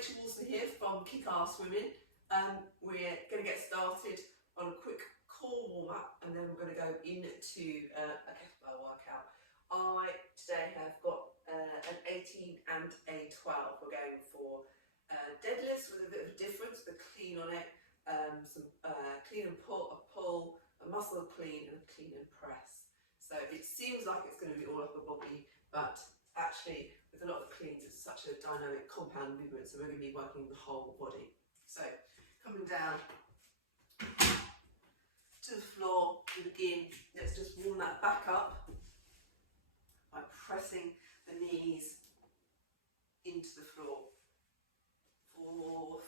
Rachel Wilson here from Kickass Women. We're going to get started on a quick core warm-up and then we're going to go into a kettlebell workout. I today have got an 18 and a 12. We're going for deadlifts with a bit of a difference, the clean on it, some clean and pull, a muscle clean and a clean and press. So it seems like it's going to be all upper body, but actually with a lot of the cleans it's such a dynamic compound movement, so we're going to be working the whole body. So coming down to the floor to begin, let's just warm that back up by pressing the knees into the floor. 4,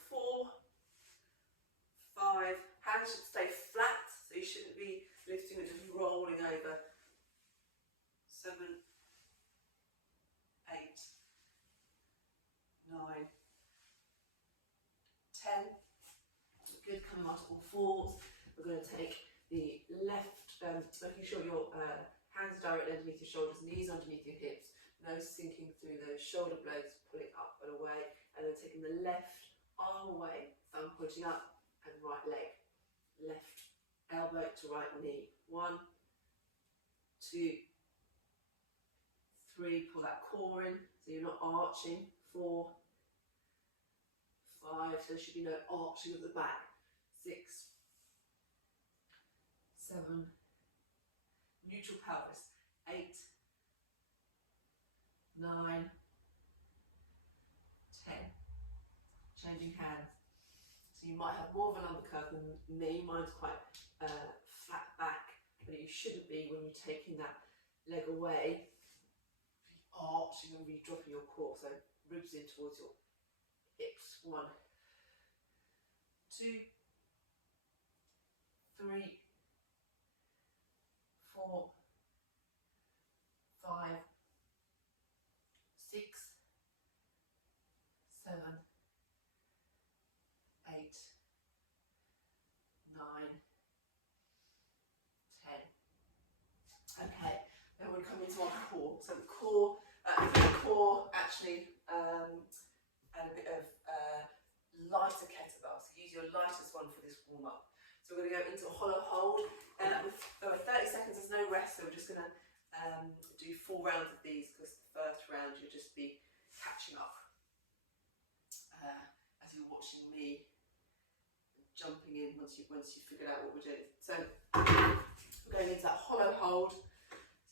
5, hands should stay flat, so you shouldn't be lifting and just rolling over. 7, 8, 9, 10. Good, coming onto all fours. We're going to take the left, making sure your hands are directly underneath your shoulders, knees underneath your hips, nose sinking through the shoulder blades, pulling up and away, and then taking the left arm away, thumb pointing up, and right leg. Left elbow to right knee. 1, 2, 3, pull that core in so you're not arching. 4, 5, so there should be no arching of the back. 6, 7, neutral pelvis. 8, 9, 10. Changing hands. So you might have more of an undercurve than me. Mine's quite flat back, but you shouldn't be when you're taking that leg away. Arching and really dropping your core, so ribs in towards your hips. 1, 2, 3, 4, 5, 6, 7, 8, 9, 10. Okay, then we're coming to our core. So the core, actually, and a bit of lighter kettlebell. So use your lightest one for this warm up. So we're going to go into a hollow hold. There are 30 seconds, there's no rest, so we're just going to do 4 rounds of these, because the first round you'll just be catching up as you're watching me jumping in once you've figured out what we're doing. So we're going into that hollow hold.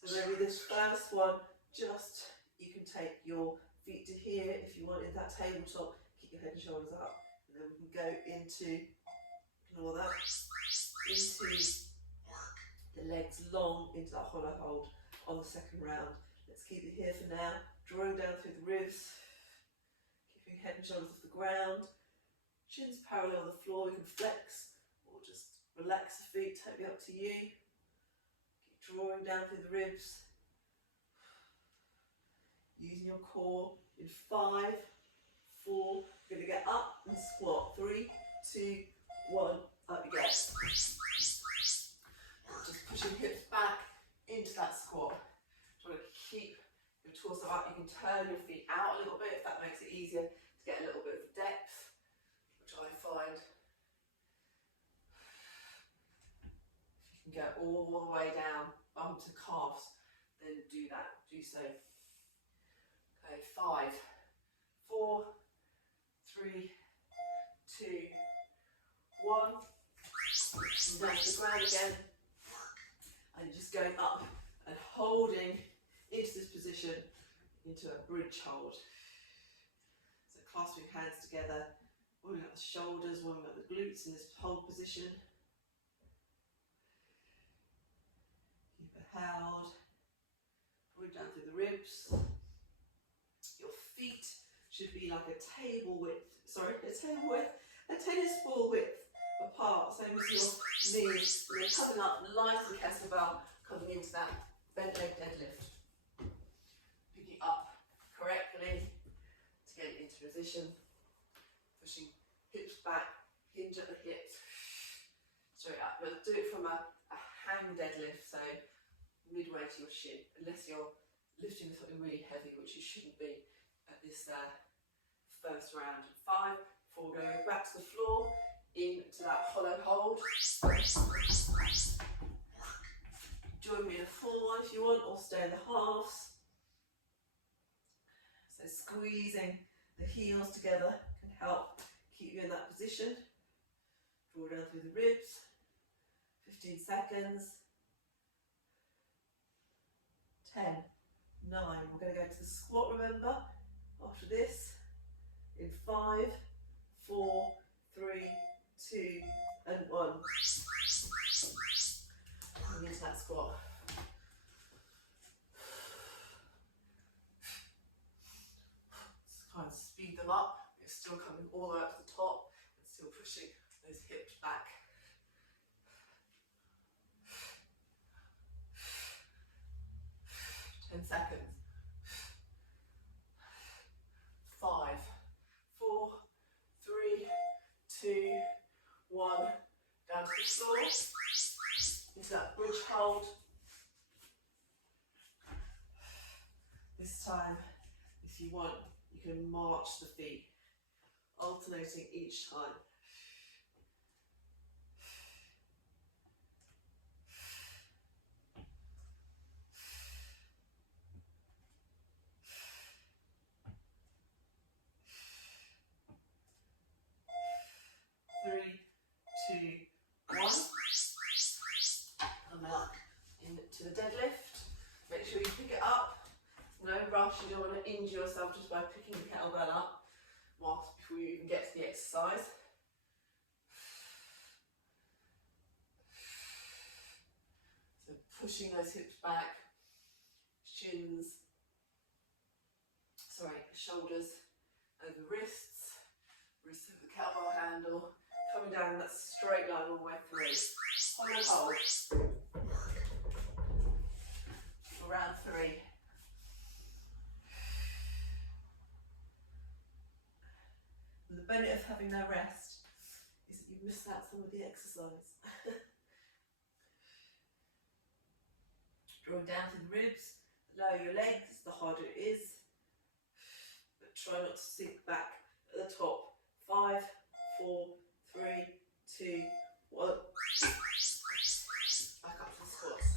So maybe this first one, just you can take your feet to here if you want in that tabletop, keep your head and shoulders up, and then we can go into, ignore that, into the legs long into that hollow hold on the second round. Let's keep it here for now, drawing down through the ribs, keeping head and shoulders off the ground, chins parallel the floor. You can flex or just relax the feet, totally up to you. Keep drawing down through the ribs, using your core. In 5, 4, going to get up and squat. 3, 2, 1, up you go. Just pushing hips back into that squat. Try to keep your torso up. You can turn your feet out a little bit if that makes it easier to get a little bit of depth, which I find. If you can go all the way down, bum to calves, then do that. Do so. Okay, 5, 4, 3, 2, 1. And down to the ground again. And just going up and holding into this position, into a bridge hold. So clasping hands together, warming up the shoulders, warming up the glutes in this hold position. Keep it held. Pulling down through the ribs. Your feet should be like a tennis ball width apart, same as your knees. So you're coming up light as a kettlebell, coming into that bent leg deadlift. Picking up correctly to get into position, pushing hips back, hinge at the hips, straight up. We'll do it from a hang deadlift, so midway to your shin, unless you're lifting something really heavy, which you shouldn't be at this first round. 5, 4, going back to the floor, into that hollow hold. Join me in a full one if you want, or stay in the halves. So squeezing the heels together can help keep you in that position. Draw down through the ribs. 15 seconds. 10, 9. We're going to go to the squat, remember, after this. In 5, 4, 3, 2, and 1. Coming into that squat. Just kind of speed them up. You're still coming all the way up to the top and still pushing those hips back. 10 seconds. 5, 4, 3, 2, 1. Down to the floor. Into that bridge hold. This time, if you want, you can march the feet, alternating each time. Three, 2, 1. Come out into the deadlift. Make sure you pick it up. No rush, you don't want to injure yourself just by picking the kettlebell up before you even get to the exercise. So pushing those hips back, shoulders over wrists, wrists over the kettlebell handle, coming down that straight line all the way through. Hold. For round 3. And the benefit of having no rest is that you miss out some of the exercise. Drawing down to the ribs, lower your legs, the harder it is. But try not to sink back at the top. 5, 4, 3, 2, 1. Back up to the squats.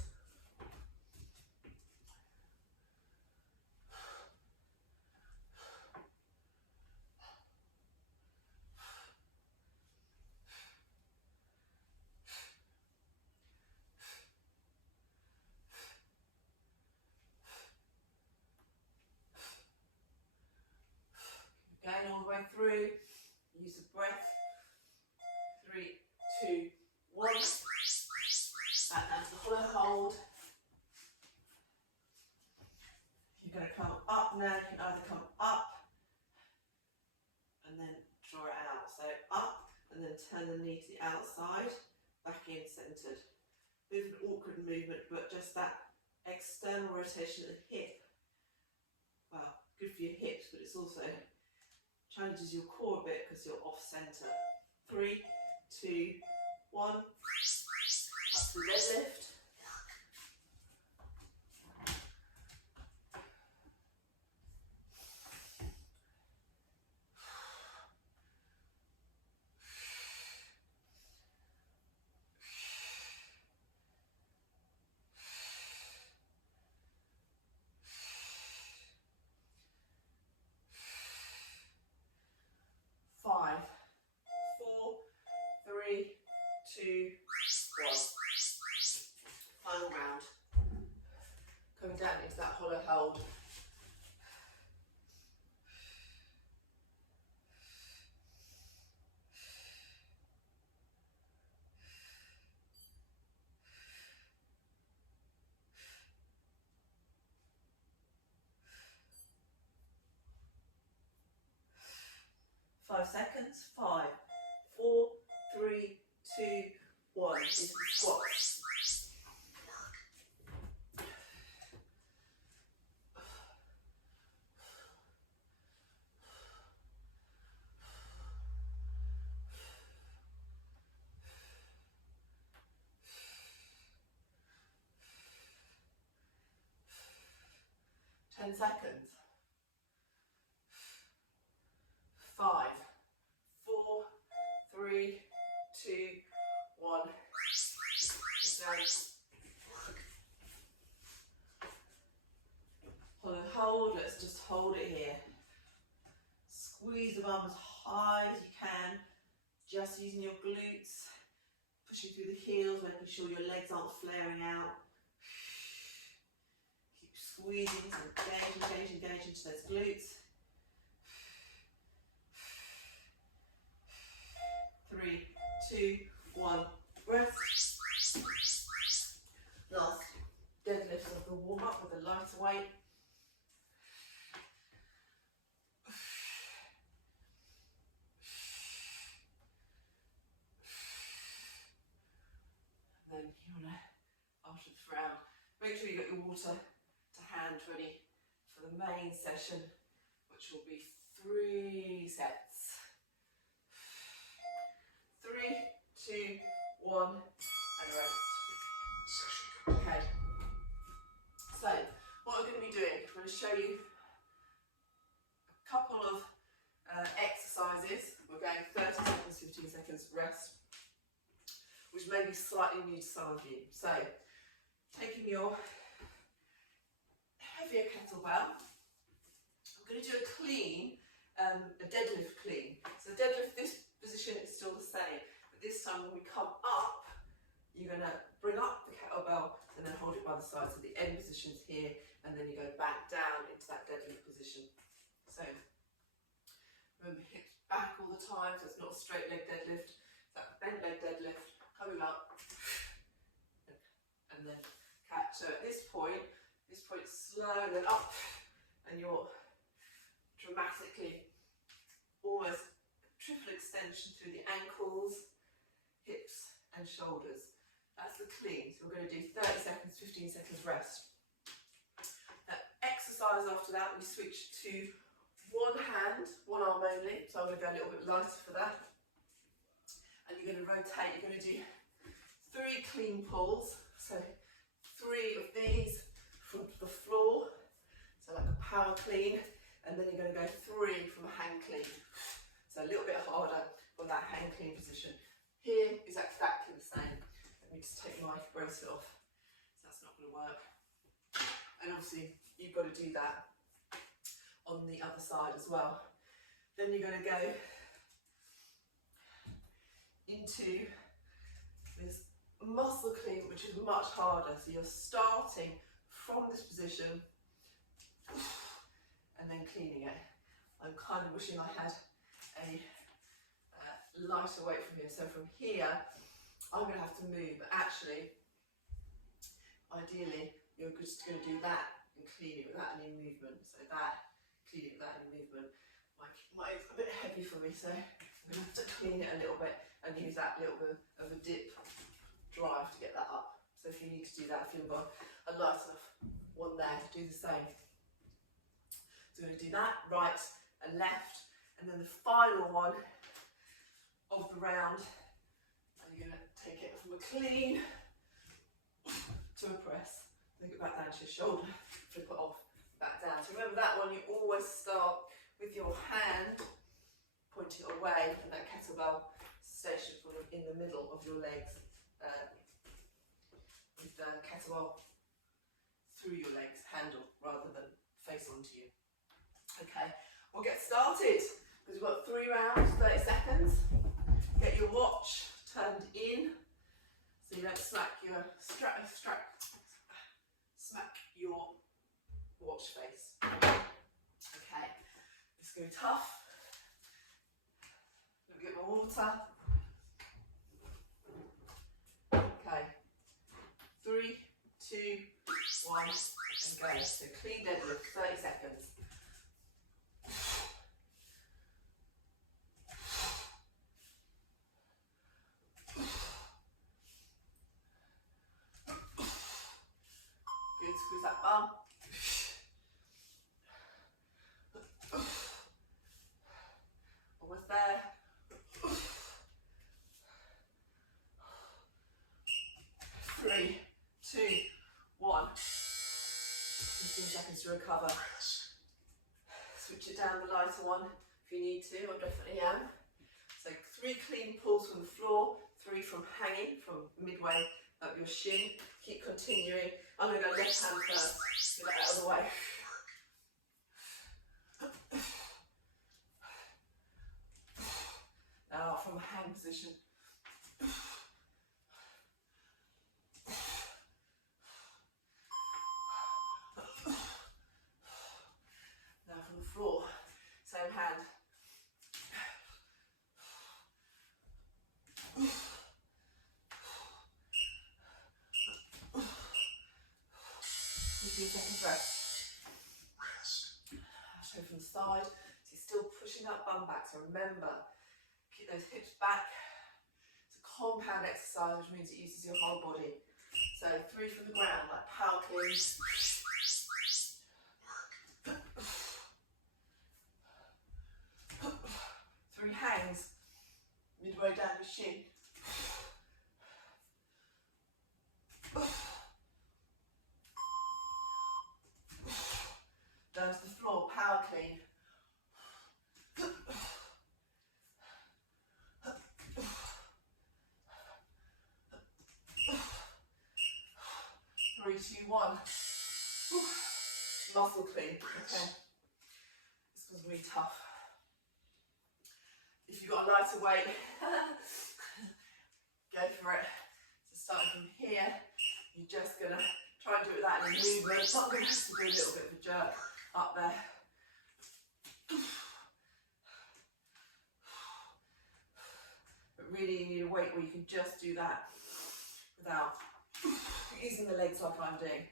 Going all the way through, use the breath. 3, 2, 1. Back down to the hollow hold. If you're going to come up now, you can either come up and then draw it out. So up and then turn the knee to the outside, back in centered. Bit of an awkward movement, but just that external rotation of the hip. Well, good for your hips, but it's also challenges your core a bit because you're off center. 3, 2, 1. Up to the deadlift. Five, 4, 3, 2, 1. Final round. Coming down into that hollow hold. Five seconds. 5, 4, 3, 2, 1. Into the squats. Ten seconds. of arm as high as you can, just using your glutes, pushing through the heels, making sure your legs aren't flaring out. Keep squeezing, so engage into those glutes. 3, 2, 1, rest. Last deadlift of the warm up with a lighter weight. And then you want to, after this round, make sure you got your water to hand ready for the main session, which will be 3 sets. 3, 2, 1, and rest. Okay. So, what I'm going to be doing, I'm going to show you a couple of exercises. We're going 30 seconds, 15 seconds rest, which may be slightly new to some of you. So, taking your heavier kettlebell, I'm going to do a clean, a deadlift clean. So the deadlift, this position is still the same, but this time when we come up, you're going to bring up the kettlebell and then hold it by the side. So the end position's here, and then you go back down into that deadlift position. So remember, hips back all the time, so it's not a straight leg deadlift, it's that bent leg deadlift, coming up, and then catch. So at this point slow and then up, and you're dramatically, almost triple extension through the ankles, hips and shoulders. That's the clean. So we're going to do 30 seconds, 15 seconds rest. Now, exercise after that, we switch to one hand, one arm only. So I'm going to go a little bit lighter for that. And you're going to rotate. You're going to do 3 clean pulls. So 3 of these from the floor. So like a power clean. And then you're going to go 3 from a hang clean. So a little bit harder on that hang clean position. Here is exactly the same. Let me just take my bracelet off. So that's not going to work. And obviously you've got to do that on the other side as well. Then you're going to go into this muscle clean, which is much harder. So you're starting from this position and then cleaning it. I'm kind of wishing I had a lighter weight from here. So from here, I'm going to have to move, but actually, ideally, you're just going to do that and clean it without any movement. So that, clean it without any movement. It's a bit heavy for me, so I'm going to have to clean it a little bit and use that little bit of a dip drive to get that up. So if you need to do that, if you've got a light enough one there, do the same. So we're going to do that, right and left, and then the final one of the round, and you're going to take it from a clean to a press, then get back down to your shoulder, flip it off, back down. So remember that one, you always start with your hand pointing away, and that kettlebell stationed in the middle of your legs, with the kettlebell through your legs, handle, rather than face onto you. Okay, we'll get started, because we've got 3 rounds, 30 seconds. Get your watch turned in, so you don't smack your smack your watch face. Okay, it's going to be tough. Let me get my water. Okay, 3, 2, 1, and go. So clean deadlift, 30 seconds. Good, squeeze that bum. Almost there. 3, 2, 1. 15 seconds to recover. Switch it down, the lighter one, if you need to. I definitely am. So 3 clean pulls from the floor, 3 from hanging, from midway up your shin. Keep continuing. I'm going to go left hand first. Get that out of the way. hang position. Now from the floor, same hand. Give you a second breath. I'll show from the side. So you're still pushing that bum back. So remember, keep those hips back. It's a compound exercise, which means it uses your whole body. So 3 from the ground, like power cleans. 3 hangs, midway down your shin. Down to the floor, power clean. 3, 2, 1. Muscle clean. Okay. This was really tough. If you've got a lighter weight, go for it. So starting from here, you're just going to try and do it without any movement. Not going to have to do a little bit of a jerk up there. But really you need a weight where you can just do that without using the legs like I'm doing.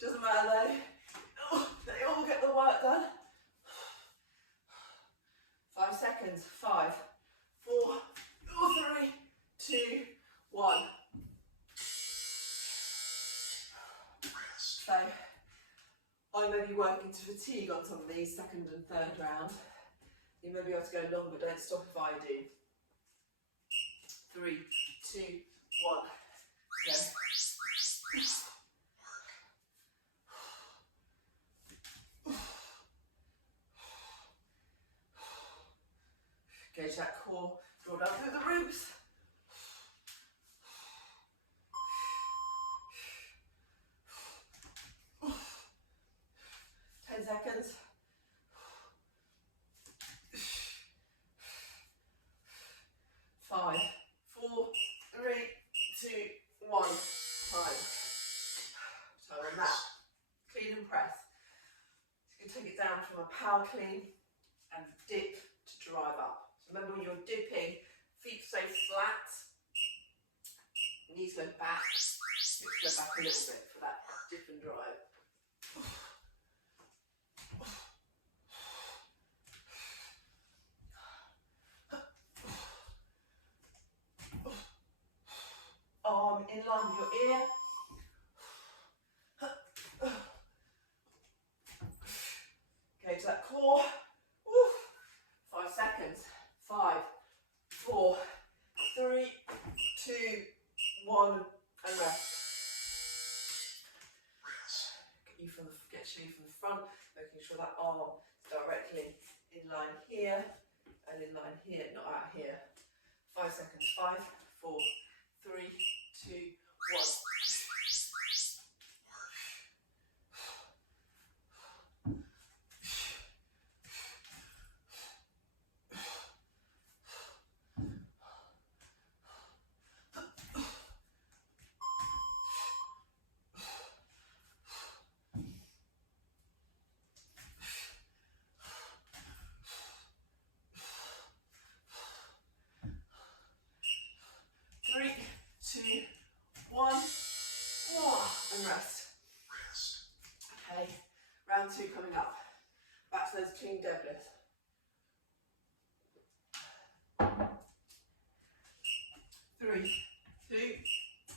Doesn't matter though, they all get the work done. 5 seconds, 5, 4, 3, 2, 1. So, I may be working to fatigue on some of these, second and third round. You may be able to go longer, don't stop if I do. 3, 2, 1, go. Engage that core, draw down through the ribs. Seconds. 5, 4, 3, 2, 1. Time. So on that, clean and press. You can take it down from a power clean and dip to drive up. So remember when you're dipping, feet stay flat, knees go back, hips go back a little bit for that dip and drive. Arm in line with your ear. Engage that core. 5 seconds. 5, 4, 3, 2, 1, and rest. Get you from the front, making sure that arm is directly in line here and in line here, not out here. 5 seconds. 5, 4, 3, 2, 1. Three, 2, 1, and rest. Okay, round 2 coming up. Back to those clean deadlifts. 3, 2,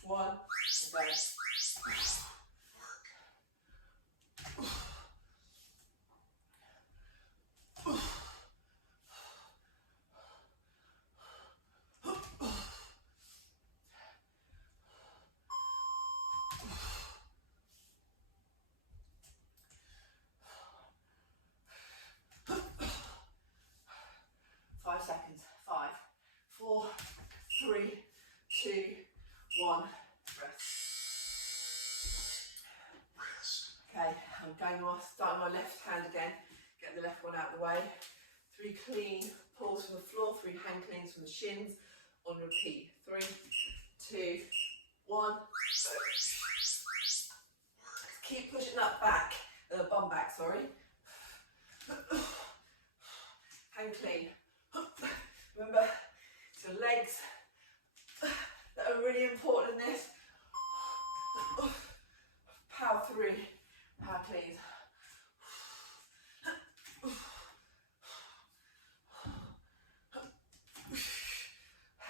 1, and go. 5 seconds. 5, 4, 3, 2, 1. Rest. Okay, I'm going off, starting my left hand again. Get the left one out of the way. 3 clean pulls from the floor, 3 hand cleans from the shins. On repeat. 3, 2, 1. Keep pushing that back, bum back, sorry. Hand clean. Remember, it's your legs that are really important in this. Power 3, power cleans.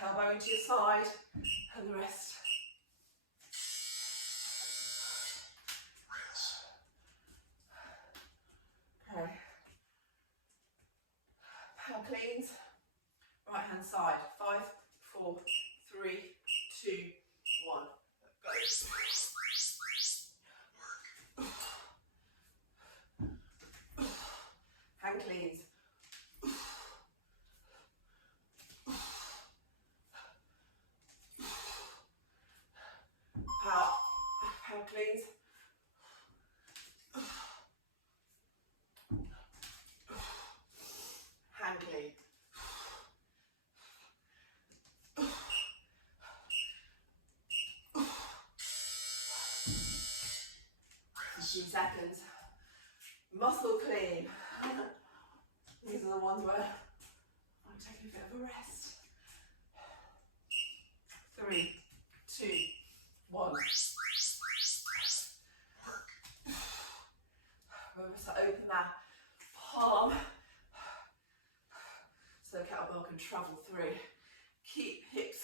Elbow into your side, and the rest. Okay. Power cleans. Right hand side. 5, 4, 3, 2, 1. Go. Hand cleans. Power cleans. Hand clean. 15 seconds. Muscle clean. These are the ones where I'm taking a bit of a rest. 3, 2, 1. Remember to open that palm so the kettlebell can travel through. Keep hips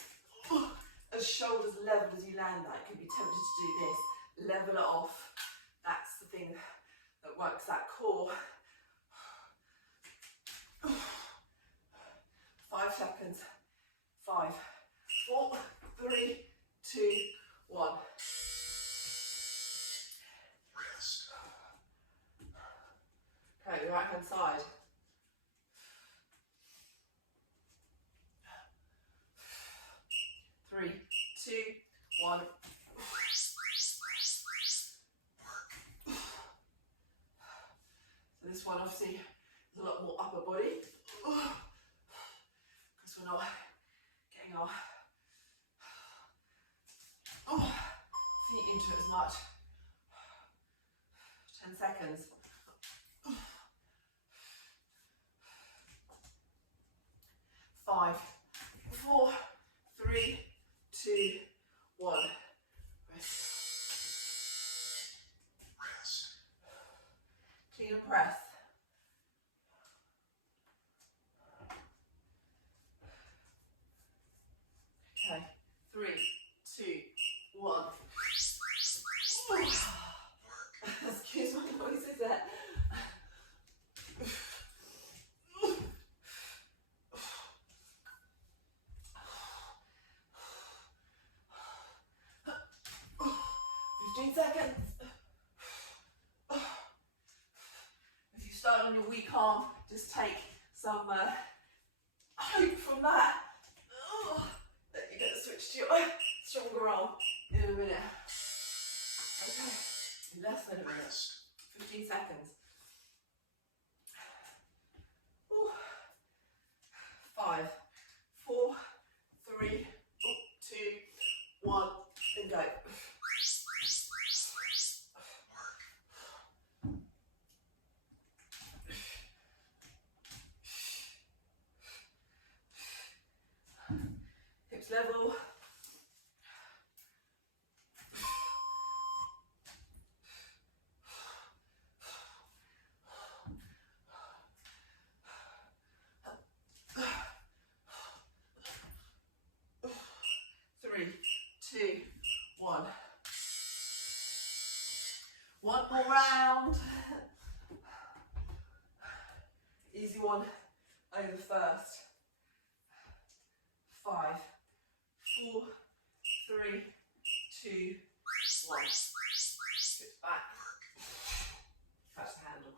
as shoulders level as you land that. You could be tempted to do this. Level it off. That's the thing that works that core. 5 seconds. 5, 4, 3, 2, 1. Okay, the right hand side. 3, 2, 1. So this one obviously is a lot more upper body because we're not getting our feet into it as much. 10 seconds. 5, 4, 3, 2, 1. Rest. Clean and press. Okay. 3, 2, 1. Excuse my noises there. Seconds. If you start on your weak arm, just take some hope from that. That you're going to switch to your stronger arm in a minute. Okay, less than a minute. 15 seconds. 5, 4, 3, 2, 1, and go. Hips level. Three, 2, 1. One more round. Easy one over first. 5, 4, 3, 2, 1. Hips back. Catch the handle.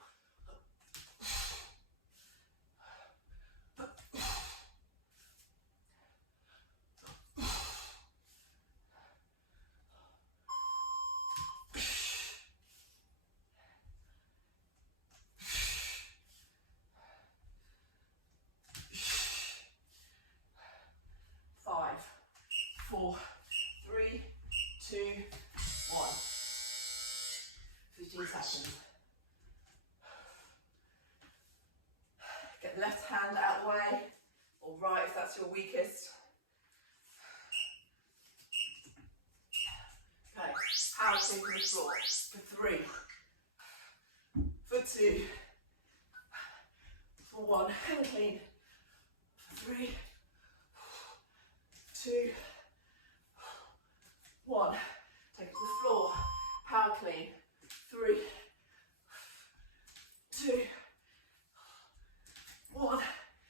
Get the left hand out of the way, or right if that's your weakest. Okay, power clean from the floor for 3, for 2, for 1, hand clean, for 3, 2, 1. Take it to the floor, power clean, 3, 2, 1,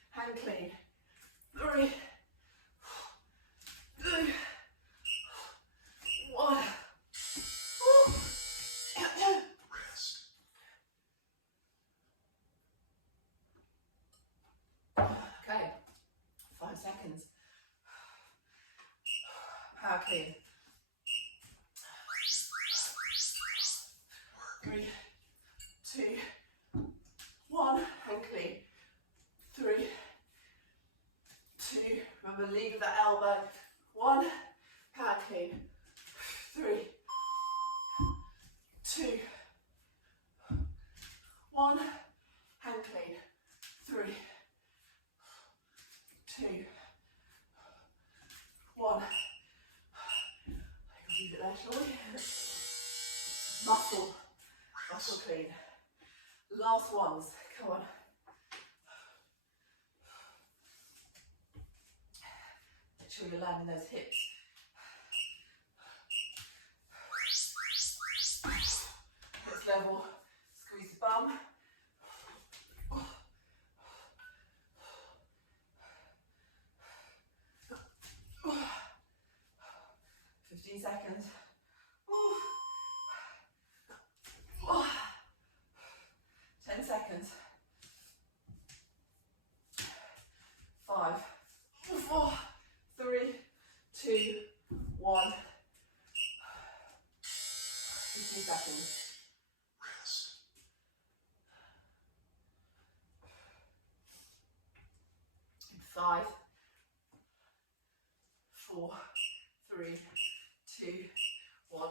hand clean, 3, 2, 1. Rest. Okay, 5 seconds. Power clean. 3, 2, 1, hand clean. 3, 2, remember lead with that elbow. 1, power clean. 3, 2, 1, hand clean. 3, 2, 1. Leave it there, shall we? Muscle clean. Last ones, come on. Make sure you're landing those hips. Hips level, squeeze the bum. 15 seconds. 10 seconds. 5, 4, 3, 2, 1. 15 seconds. Rest. 5, 4, 3, 2, 1.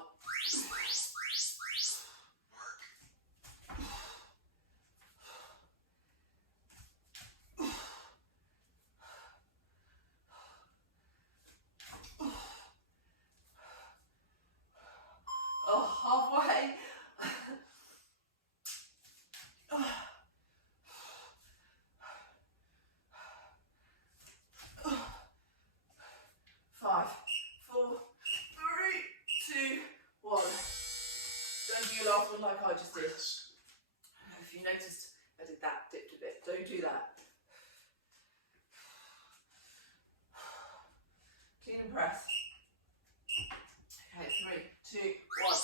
Halfway. 5, 4, 3, 2, 1. Don't do your last one like I just did. If you noticed I did that, dipped a bit, don't do that. Clean and press. Okay, 3, 2, 1.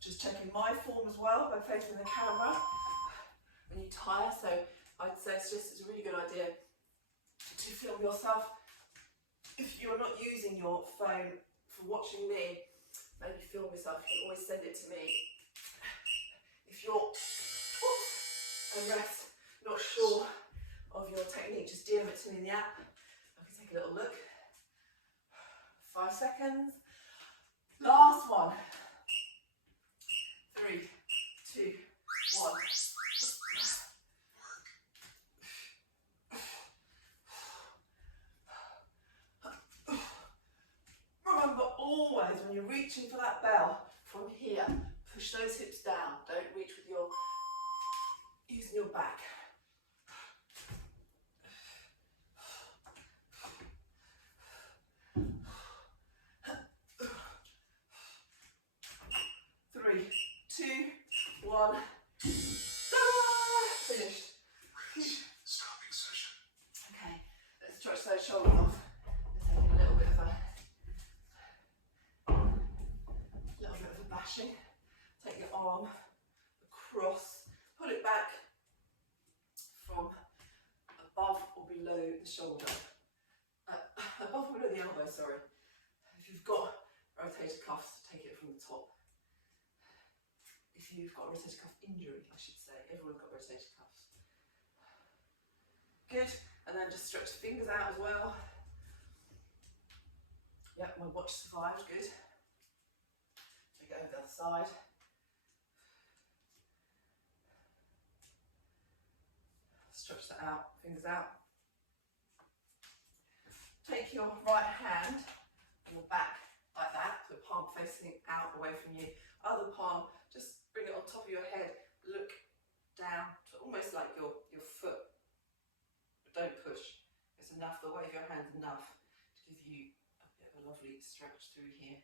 Just checking my form as well by facing the camera when you tire. So I'd say it's a really good idea to film yourself. If you're not using your phone for watching me, maybe film yourself. You can always send it to me. If you're and rest, not sure of your technique, just DM it to me in the app. I can take a little look. 5 seconds. Last one. 3, 2, 1. Remember always when you're reaching for that bell from here, push those hips down. Don't reach with your using your back. Three, 2, 1. Finished. Stopping session. Okay, let's stretch those shoulders off. Let's take a little bit of a bashing. Take your arm across, pull it back from above or below the shoulder. Above or below the elbow, sorry. If you've got rotator cuffs, take it from the top. If you've got a rotator cuff injury, I should say. Everyone's got rotator cuffs. Good. And then just stretch the fingers out as well. Yep, my watch survived, good. Take it over the other side. Stretch that out, fingers out. Take your right hand on your back like that, so palm facing out away from you. Other palm, just bring it on top of your head, look down to almost like your foot, but don't push. It's enough, the weight of your hand's enough to give you a bit of a lovely stretch through here.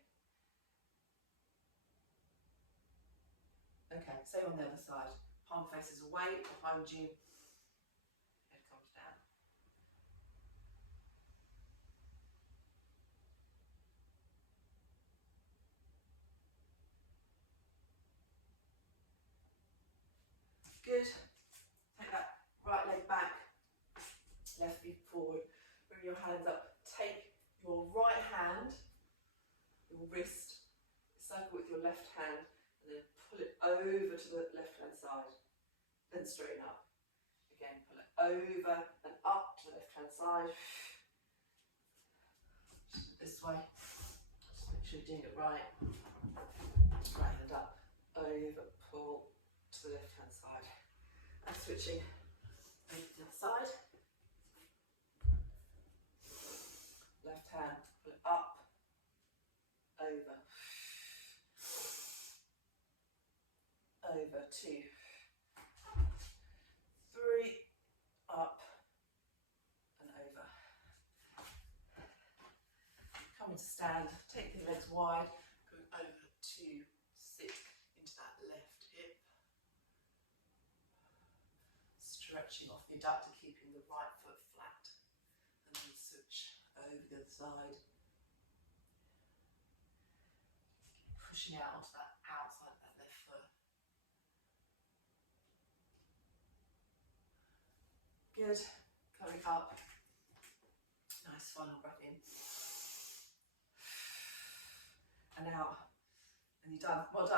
Okay, same on the other side. Palm faces away, behind you, head comes down. Good. Take that right leg back, left feet forward. Bring your hands up. Take your right hand, your wrist, circle with your left hand, and then pull it over to the left hand side. Then straighten up. Again, pull it over and up to the left hand side. Just this way. Just make sure you're doing it right. Right hand up, over, pull to the left hand side. And switching over to the other side. Left hand, pull it up, over, over, 2, 3, up and over. Come into stand, take the legs wide, going over to sit into that left hip. Stretching off the adductor, keeping the right foot flat, and then switch over the other side. Pushing out onto that outside of that left foot. Good. Coming up. Nice final breath in. And out. And you're done. Well done.